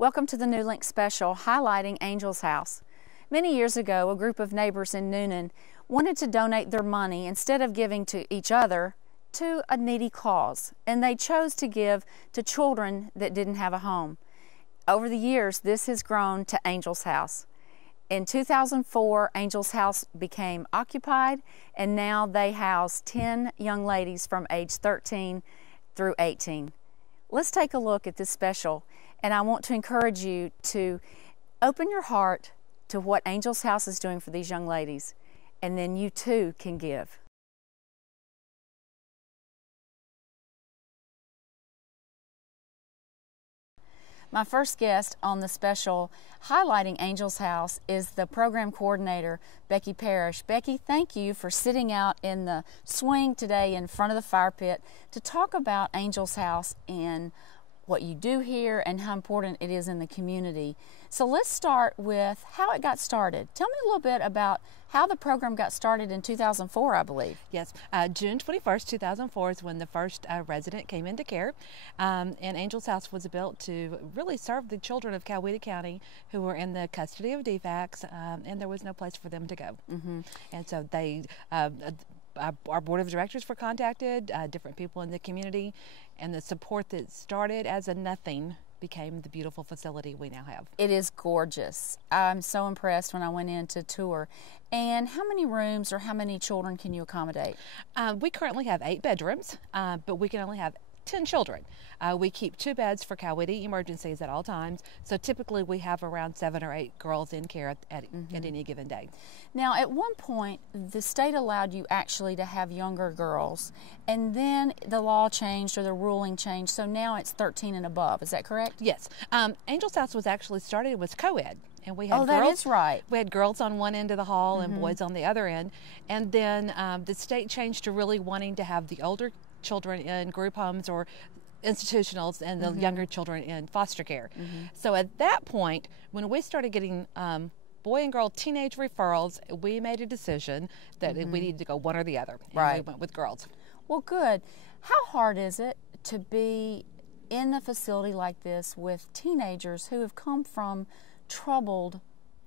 Welcome to the NuLink special highlighting Angel's House. Many years ago, a group of neighbors in Noonan wanted to donate their money instead of giving to each other to a needy cause, and they chose to give to children that didn't have a home. Over the years, this has grown to Angel's House. In 2004, Angel's House became occupied, and now they house 10 young ladies from age 13 through 18. Let's take a look at this special, and I want to encourage you to open your heart to what Angel's House is doing for these young ladies, and then you too can give. My first guest on the special highlighting Angel's House is the program coordinator, Becky Parish. Becky, thank you for sitting out in the swing today in front of the fire pit to talk about Angel's House and what you do here and how important it is in the community. So let's start with how it got started. Tell me a little bit about how the program got started in 2004, I believe. Yes, June 21st, 2004 is when the first resident came into care, and Angel's House was built to really serve the children of Coweta County who were in the custody of DFACS, and there was no place for them to go. And so they our board of directors were contacted, different people in the community, and the support that started as a nothing became the beautiful facility we now have. It is gorgeous. I'm so impressed when I went in to tour. And how many rooms or how many children can you accommodate? We currently have 8 bedrooms, but we can only have 10 children. We keep 2 beds for Coweta emergencies at all times, so typically we have around 7 or 8 girls in care at any given day. Now, at one point, the state allowed you actually to have younger girls, and then the law changed or the ruling changed, so now it's 13 and above. Is that correct? Yes. Angel's House was actually started with co-ed. And we had girls, that is right. We had girls on one end of the hall and boys on the other end. And then the state changed to really wanting to have the older children in group homes or institutionals and the younger children in foster care. So at that point, when we started getting boy and girl teenage referrals, we made a decision that we needed to go one or the other. And we went with girls. Well, good. How hard is it to be in a facility like this with teenagers who have come from troubled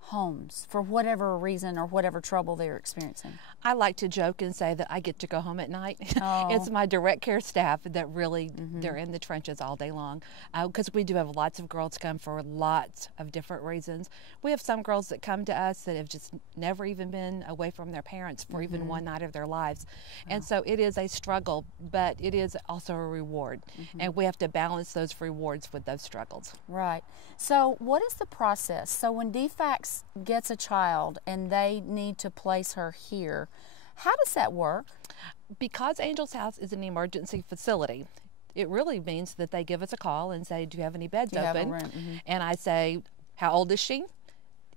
homes for whatever reason or whatever trouble they're experiencing? I like to joke and say that I get to go home at night. It's my direct care staff that really, they're in the trenches all day long, because we do have lots of girls come for lots of different reasons. We have some girls that come to us that have just never even been away from their parents for even one night of their lives. And so it is a struggle, but it is also a reward. And we have to balance those rewards with those struggles. Right. So what is the process? So when DFACS gets a child and they need to place her here, how does that work? Because Angel's House is an emergency facility, it really means that they give us a call and say, do you have any beds open? And I say, how old is she?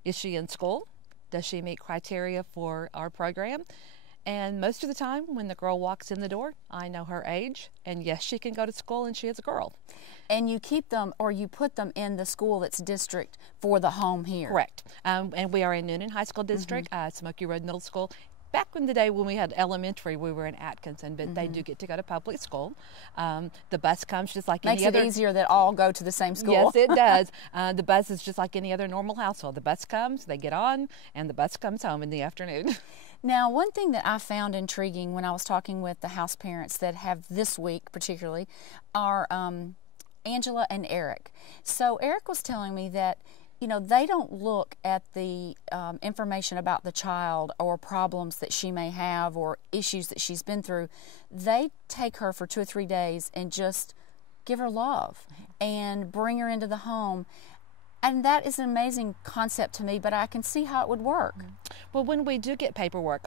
Is she in school? Does she meet criteria for our program? And most of the time when the girl walks in the door, I know her age, and yes, she can go to school and she is a girl. And you keep them, or you put them in the school that's district for the home here? Correct. And we are in Noonan High School District, Smoky Road Middle School. Back in the day when we had elementary, we were in Atkinson, but they do get to go to public school. The bus comes just like any other. Makes it easier that all go to the same school. Yes, it does. The bus is just like any other normal household. The bus comes, they get on, and the bus comes home in the afternoon. Now, one thing that I found intriguing when I was talking with the house parents that have this week particularly are Angela and Eric. So Eric was telling me that, you know, they don't look at the information about the child or problems that she may have or issues that she's been through. They take her for 2 or 3 days and just give her love and bring her into the home. And that is an amazing concept to me, but I can see how it would work. Well, when we do get paperwork,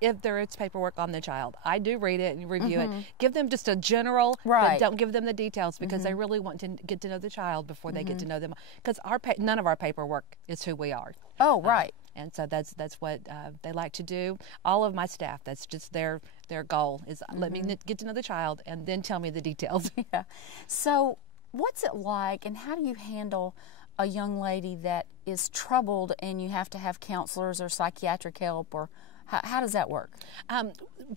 if there is paperwork on the child, I do read it and review it. Give them just a general, but don't give them the details because they really want to get to know the child before they get to know them. Because none of our paperwork is who we are. Oh, right. And so that's what they like to do. All of my staff, that's just their goal is let me get to know the child and then tell me the details. Yeah. So what's it like and how do you handle a young lady that is troubled and you have to have counselors or psychiatric help, or How does that work?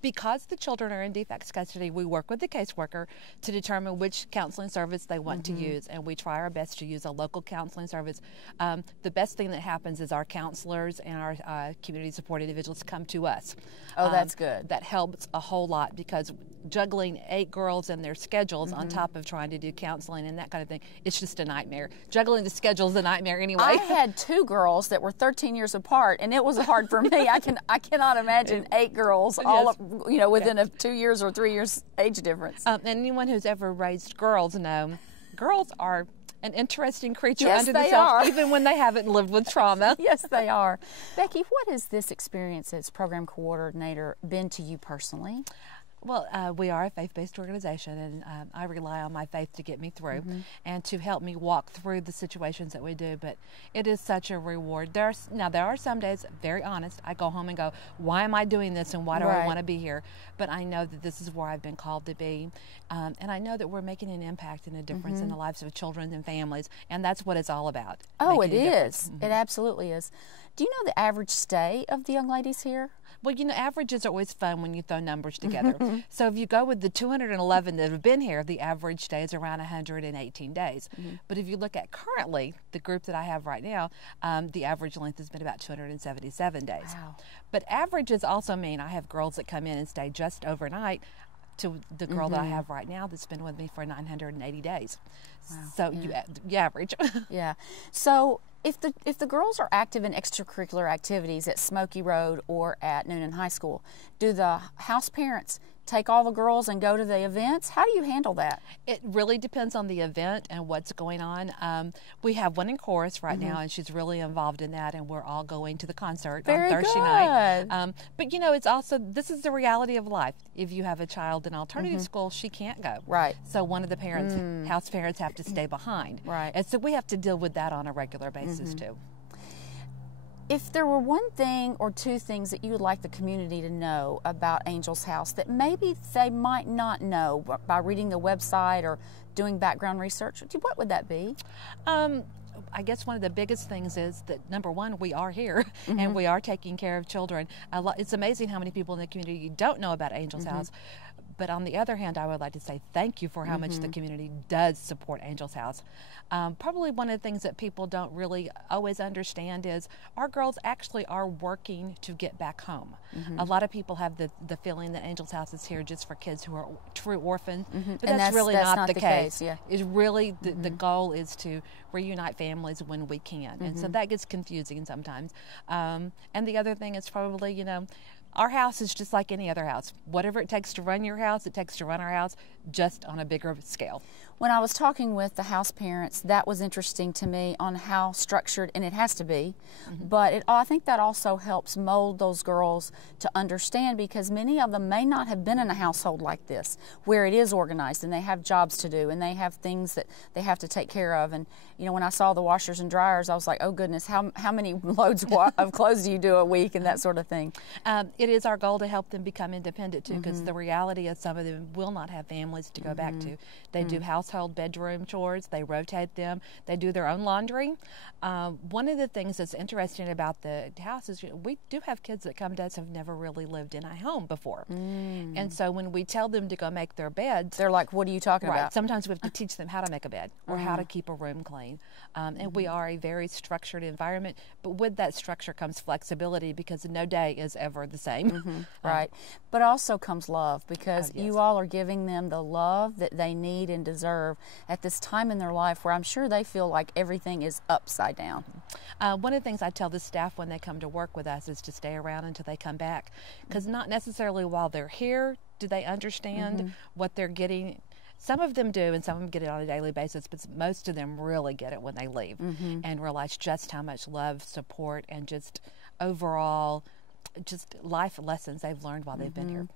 Because the children are in defects custody, we work with the caseworker to determine which counseling service they want to use, and we try our best to use a local counseling service. The best thing that happens is our counselors and our community support individuals come to us. Oh, that's good. That helps a whole lot, because juggling 8 girls and their schedules on top of trying to do counseling and that kind of thing, it's just a nightmare. Juggling the schedule is a nightmare anyway. I had 2 girls that were 13 years apart, and it was hard for me. I cannot imagine 8 girls all within a 2 years or 3 years age difference. And anyone who's ever raised girls know girls are an interesting creature yes, unto they themselves, are. even when they haven't lived with trauma. Yes, they are. Becky, what has this experience as program coordinator been to you personally? Well, we are a faith-based organization, and I rely on my faith to get me through and to help me walk through the situations that we do. But it is such a reward. There are some days, very honest, I go home and go, why am I doing this, and why do I want to be here? But I know that this is where I've been called to be, and I know that we're making an impact and a difference in the lives of children and families, and that's what it's all about. Oh, it is. It absolutely is. Do you know the average stay of the young ladies here? Well, averages are always fun when you throw numbers together. So if you go with the 211 that have been here, the average stay is around 118 days. But if you look at currently, the group that I have right now, the average length has been about 277 days. Wow. But averages also mean I have girls that come in and stay just overnight, to the girl that I have right now that's been with me for 980 days. Wow. So you average. Yeah. So if the girls are active in extracurricular activities at Smoky Road or at Noonan High School, do the house parents take all the girls and go to the events? How do you handle that? It really depends on the event and what's going on. We have one in chorus right now, and she's really involved in that, and we're all going to the concert on Thursday night. But it's also, this is the reality of life. If you have a child in alternative school, she can't go. Right. So one of the parents, house parents, have to stay behind. Right. And so we have to deal with that on a regular basis too. If there were one thing or 2 things that you would like the community to know about Angel's House that maybe they might not know by reading the website or doing background research, what would that be? I guess one of the biggest things is that, number one, we are here and we are taking care of children. It's amazing how many people in the community don't know about Angel's House. But on the other hand, I would like to say thank you for how much the community does support Angel's House. Probably one of the things that people don't really always understand is our girls actually are working to get back home. A lot of people have the feeling that Angel's House is here just for kids who are true orphans, but that's really not the case. Yeah. It's really the goal is to reunite families when we can, and so that gets confusing sometimes. And the other thing is probably, our house is just like any other house. Whatever it takes to run your house, it takes to run our house, just on a bigger scale. When I was talking with the house parents, that was interesting to me on how structured, and it has to be, but I think that also helps mold those girls to understand, because many of them may not have been in a household like this, where it is organized and they have jobs to do and they have things that they have to take care of. And when I saw the washers and dryers, I was like, oh goodness, how many loads of clothes do you do a week and that sort of thing? It is our goal to help them become independent too, because the reality is some of them will not have families to go back to. They do household bedroom chores, they rotate them, they do their own laundry. One of the things that's interesting about the house is we do have kids that come to us who have never really lived in a home before. And so when we tell them to go make their beds, they're like, what are you talking about? Sometimes we have to teach them how to make a bed or how to keep a room clean. And we are a very structured environment, but with that structure comes flexibility, because no day is ever the same. Right. But also comes love, because you all are giving them the love that they need and deserve at this time in their life where I'm sure they feel like everything is upside down. One of the things I tell the staff when they come to work with us is to stay around until they come back, because not necessarily while they're here do they understand what they're getting. Some of them do, and some of them get it on a daily basis, but most of them really get it when they leave and realize just how much love, support, and just overall just life lessons they've learned while they've been here.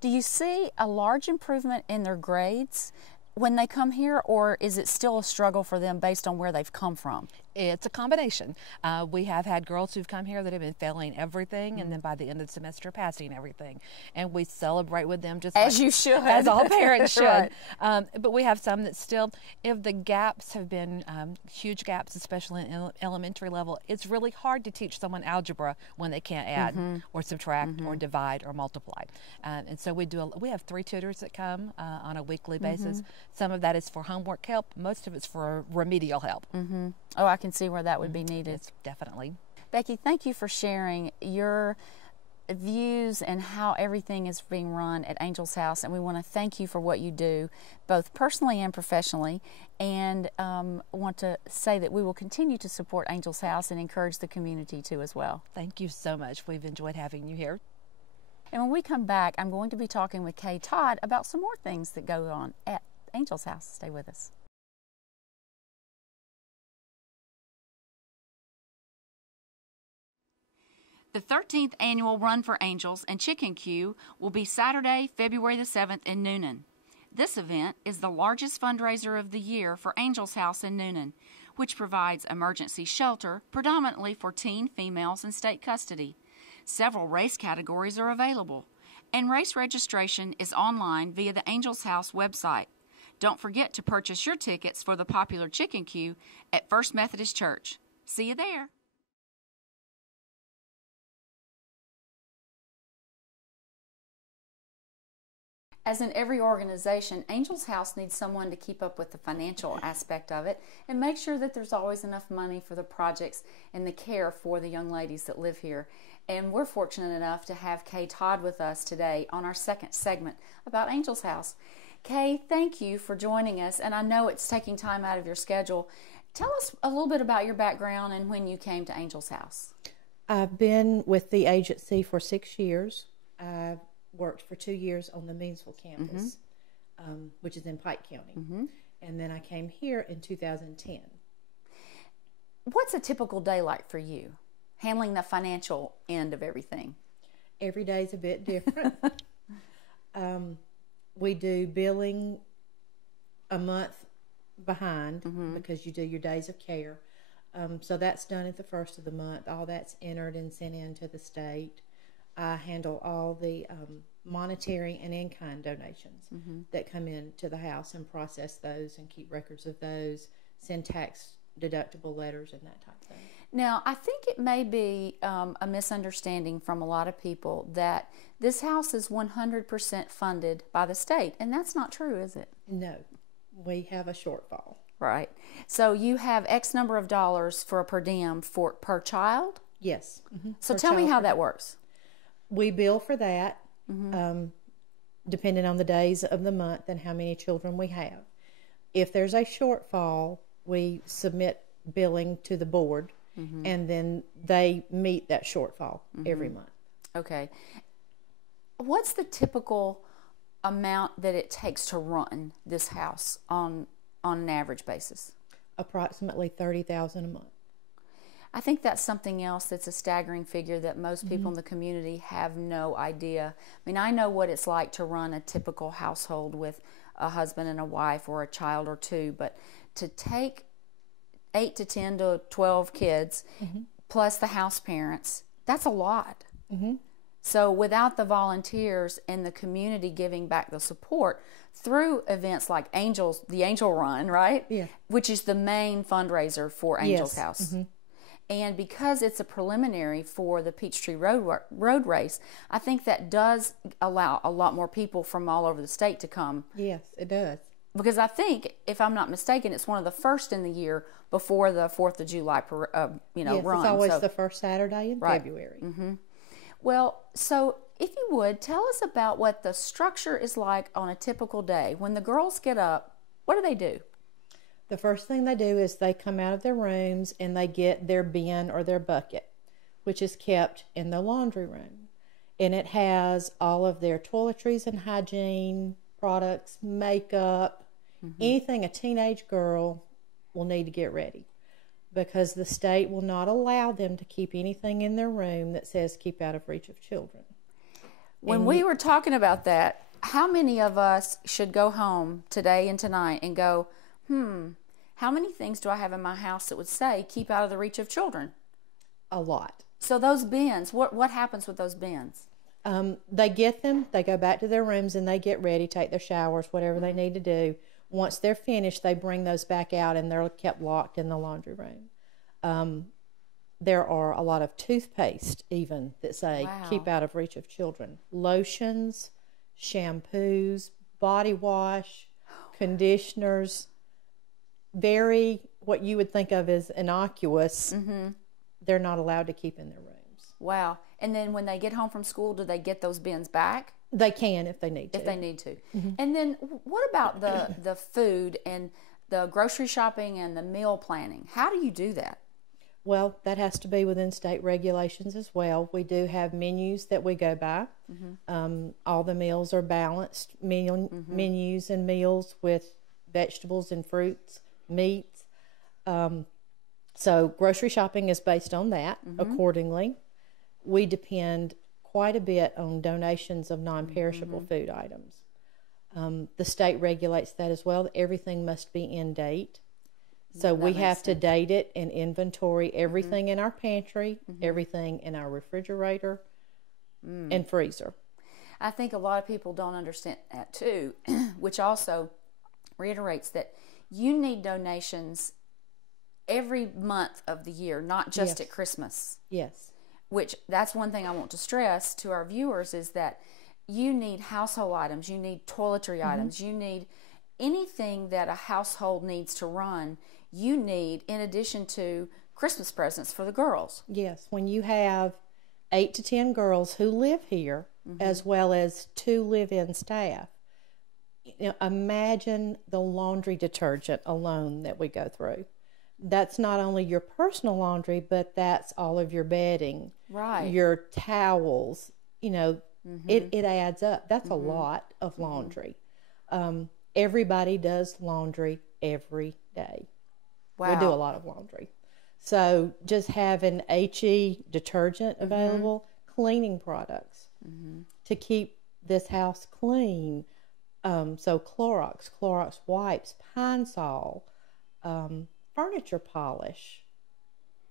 Do you see a large improvement in their grades when they come here, or is it still a struggle for them based on where they've come from? It's a combination. We have had girls who've come here that have been failing everything, and then by the end of the semester, passing everything. And we celebrate with them just as like, you should, as all parents should. Right. But we have some that still, if the gaps have been huge gaps, especially in elementary level, it's really hard to teach someone algebra when they can't add or subtract or divide or multiply. And so we have 3 tutors that come on a weekly basis. Some of that is for homework help. Most of it's for remedial help. Oh, I can see where that would be needed. It's definitely. Becky, thank you for sharing your views and how everything is being run at Angel's House, and we want to thank you for what you do, both personally and professionally, and want to say that we will continue to support Angel's House and encourage the community to as well. Thank you so much. We've enjoyed having you here. And when we come back, I'm going to be talking with Kaye Todd about some more things that go on at Angel's House. Stay with us. The 13th annual Run for Angels and Chicken Queue will be Saturday, February the 7th in Newnan. This event is the largest fundraiser of the year for Angel's House in Newnan, which provides emergency shelter predominantly for teen females in state custody. Several race categories are available, and race registration is online via the Angel's House website. Don't forget to purchase your tickets for the popular Chicken Queue at First Methodist Church. See you there. As in every organization, Angel's House needs someone to keep up with the financial aspect of it and make sure that there's always enough money for the projects and the care for the young ladies that live here. And we're fortunate enough to have Kaye Todd with us today on our second segment about Angel's House. Kaye, thank you for joining us, and I know it's taking time out of your schedule. Tell us a little bit about your background and when you came to Angel's House. I've been with the agency for 6 years. I've worked for 2 years on the Meansville campus, which is in Pike County. And then I came here in 2010. What's a typical day like for you, handling the financial end of everything? Every day's a bit different. We do billing a month behind because you do your days of care. So that's done at the first of the month. All that's entered and sent in to the state. I handle all the monetary and in-kind donations that come into the house and process those and keep records of those, send tax deductible letters and that type of thing. Now, I think it may be a misunderstanding from a lot of people that this house is 100% funded by the state, and that's not true, is it? No, we have a shortfall. Right. So you have X number of dollars for a per diem per child? Yes. So tell me how that works. We bill for that, depending on the days of the month and how many children we have. If there's a shortfall, we submit billing to the board, and then they meet that shortfall every month. Okay. What's the typical amount that it takes to run this house on an average basis? Approximately $30,000 a month. I think that's something else that's a staggering figure that most people in the community have no idea. I mean, I know what it's like to run a typical household with a husband and a wife or a child or two, but to take 8 to 10 to 12 kids plus the house parents, that's a lot. So without the volunteers and the community giving back the support through events like the Angel Run, right? Yeah. Which is the main fundraiser for Angel's House. And because it's a preliminary for the Peachtree Road Race, I think that does allow a lot more people from all over the state to come. Yes, it does. Because I think, if I'm not mistaken, it's one of the first in the year before the 4th of July run. Yes, it's always the first Saturday in February. Well, so if you would, tell us about what the structure is like on a typical day. When the girls get up, what do they do? The first thing they do is they come out of their rooms and they get their bin or their bucket, which is kept in the laundry room. And it has all of their toiletries and hygiene products, makeup, anything a teenage girl will need to get ready, because the state will not allow them to keep anything in their room that says keep out of reach of children. When we were talking about that, how many of us should go home today and tonight and go, how many things do I have in my house that would say, keep out of the reach of children? A lot. So those bins, what happens with those bins? They get them, they go back to their rooms, and they get ready, take their showers, whatever they need to do. Once they're finished, they bring those back out, and they're kept locked in the laundry room. There are a lot of toothpaste even that say, keep out of reach of children. Lotions, shampoos, body wash, conditioners, very what you would think of as innocuous, they're not allowed to keep in their rooms. Wow. And then when they get home from school, do they get those bins back? They can if they need to. If they need to. And then what about the food and the grocery shopping and the meal planning? How do you do that? Well, that has to be within state regulations as well. We do have menus that we go by. All the meals are balanced menus and meals with vegetables and fruits, meats. So grocery shopping is based on that accordingly. We depend quite a bit on donations of non-perishable food items. The state regulates that as well. Everything must be in date. So we have to date it and inventory everything in our pantry, everything in our refrigerator and freezer. I think a lot of people don't understand that too, which also reiterates that you need donations every month of the year, not just at Christmas. Yes. Which that's one thing I want to stress to our viewers is that you need household items, you need toiletry items, you need anything that a household needs to run, you need in addition to Christmas presents for the girls. Yes, when you have 8 to 10 girls who live here as well as 2 live-in staff, imagine the laundry detergent alone that we go through. That's not only your personal laundry, but that's all of your bedding, your towels. It adds up. That's a lot of laundry. Everybody does laundry every day. Wow. We do a lot of laundry. So just having HE detergent available, cleaning products to keep this house clean. So Clorox wipes, Pine Sol, furniture polish,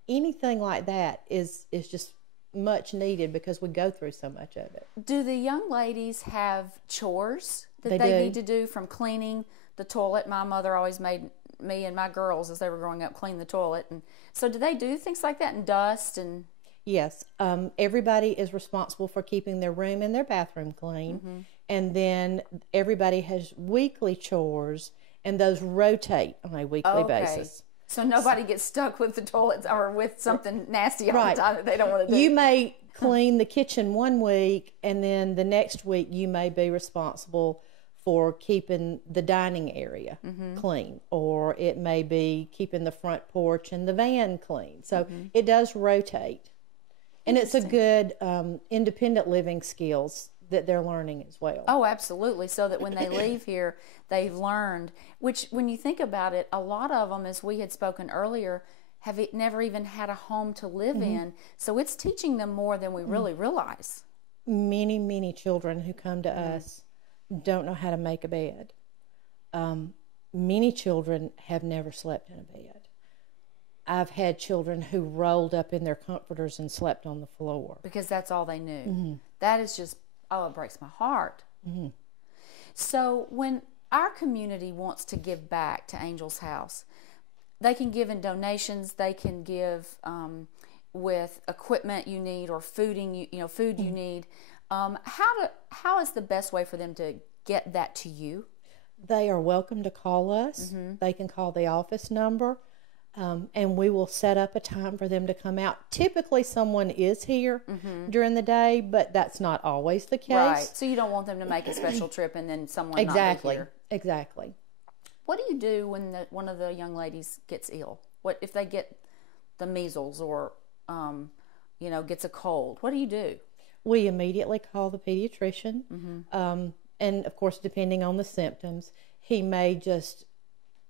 anything like that is just much needed because we go through so much of it. Do the young ladies have chores that They do. need to do, from cleaning the toilet? My mother always made me and my girls, as they were growing up, clean the toilet. And so do they do things like that, and dust? And Yes. Everybody is responsible for keeping their room and their bathroom clean. And then everybody has weekly chores, and those rotate on a weekly basis. So nobody gets stuck with the toilets or with something nasty all the time that they don't want to do. You may clean the kitchen one week, and then the next week you may be responsible for keeping the dining area clean, or it may be keeping the front porch and the van clean. So it does rotate. And it's a good independent living skills that they're learning as well. Oh, absolutely. So that when they leave here, they've learned, which when you think about it, a lot of them, as we had spoken earlier, have never even had a home to live in. So it's teaching them more than we really realize. Many, many children who come to us don't know how to make a bed. Many children have never slept in a bed. I've had children who rolled up in their comforters and slept on the floor. Because that's all they knew. That is just, it breaks my heart. So when our community wants to give back to Angel's House, they can give in donations, they can give with equipment you need or food you need. How is the best way for them to get that to you? They are welcome to call us. They can call the office number, and we will set up a time for them to come out. Typically, someone is here during the day, but that's not always the case. Right. So you don't want them to make a special trip and then someone not be here. Exactly. What do you do when one of the young ladies gets ill? What if they get the measles or gets a cold? What do you do? We immediately call the pediatrician. And of course, depending on the symptoms, he may just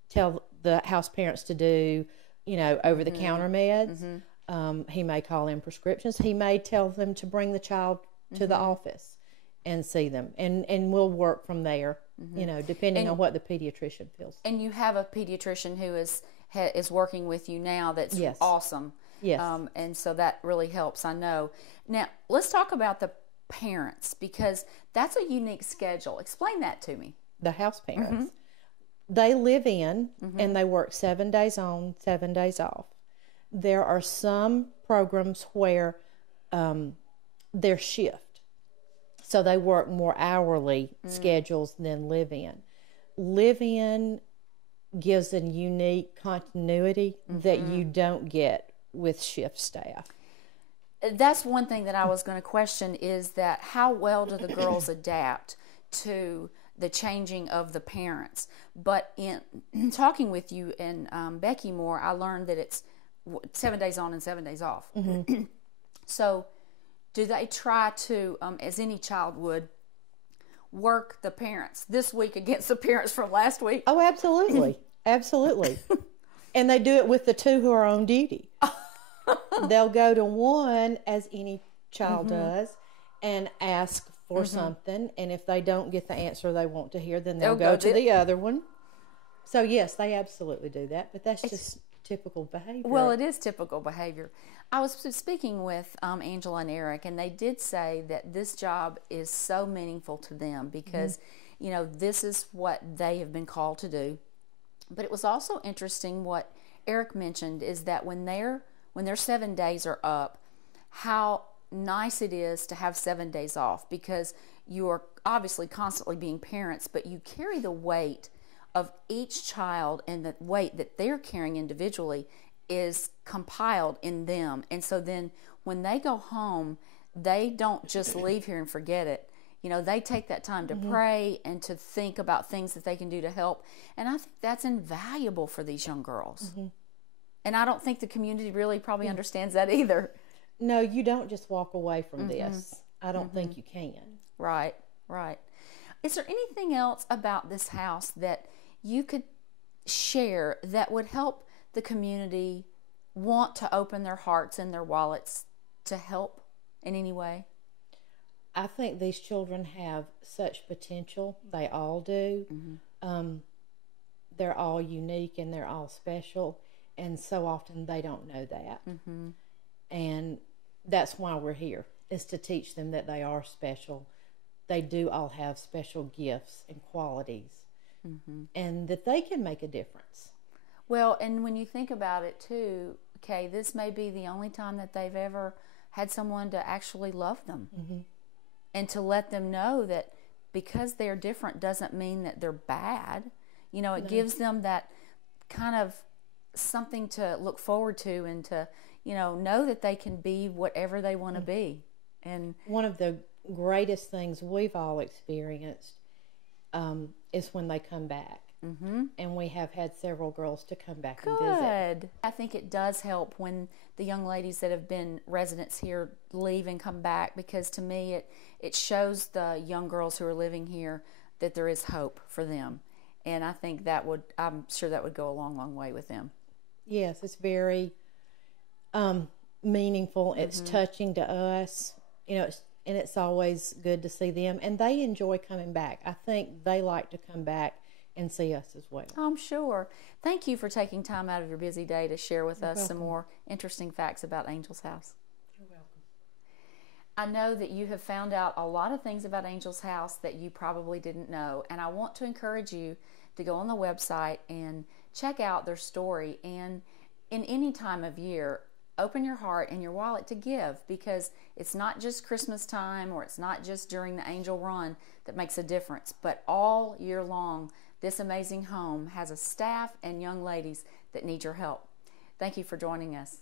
tell the house parents to do, over-the-counter meds. He may call in prescriptions. He may tell them to bring the child to the office. and see them, and we'll work from there. You know, depending on what the pediatrician feels. And you have a pediatrician who is working with you now. That's Yes. awesome. Yes. And so that really helps, I know. Now, let's talk about the parents, because that's a unique schedule. Explain that to me. The house parents, they live in and they work 7 days on, 7 days off. There are some programs where they're shift, so they work more hourly schedules than live in. Live in gives a unique continuity that you don't get with shift staff. That's one thing that I was going to question, is that how well do the girls adapt to the changing of the parents? But in talking with you and Becky more, I learned that it's 7 days on and 7 days off. So do they try to, as any child would, work the parents this week against the parents from last week? Oh, absolutely. Absolutely. And they do it with the two who are on duty. They'll go to one, as any child does, and ask for something. And if they don't get the answer they want to hear, then they'll go to the other one. So, yes, they absolutely do that. But that's just typical behavior. Well, it is typical behavior. I was speaking with Angela and Eric, and they did say that this job is so meaningful to them because, you know, this is what they have been called to do. But it was also interesting what Eric mentioned, is that when their 7 days are up, how nice it is to have 7 days off, because you are obviously constantly being parents, but you carry the weight of each child, and the weight that they're carrying individually is compiled in them. And so then when they go home, they don't just leave here and forget it. You know, they take that time to pray and to think about things that they can do to help. And I think that's invaluable for these young girls. And I don't think the community really probably understands that either. No, you don't just walk away from this. I don't think you can. Right, right. Is there anything else about this house that you could share that would help the community want to open their hearts and their wallets to help in any way? I think these children have such potential. They all do. They're all unique and they're all special. And so often they don't know that. And that's why we're here, is to teach them that they are special. They do all have special gifts and qualities, and that they can make a difference. Well, and when you think about it too, Kaye, this may be the only time that they've ever had someone to actually love them and to let them know that because they're different doesn't mean that they're bad. You know, it gives them that kind of something to look forward to, and to, you know that they can be whatever they want to be. And one of the greatest things we've all experienced is when they come back. And we have had several girls to come back and visit. Good. I think it does help when the young ladies that have been residents here leave and come back, because to me it shows the young girls who are living here that there is hope for them. And I think I'm sure that would go a long, long way with them. Yes, it's very meaningful. It's touching to us, and it's always good to see them. And they enjoy coming back. I think they like to come back and see us as well. I'm sure. Thank you for taking time out of your busy day to share with us some more interesting facts about Angel's House. You're welcome. I know that you have found out a lot of things about Angel's House that you probably didn't know, and I want to encourage you to go on the website and check out their story. And in any time of year, open your heart and your wallet to give, because it's not just Christmas time, or it's not just during the Angel Run that makes a difference, but all year long, this amazing home has a staff and young ladies that need your help. Thank you for joining us.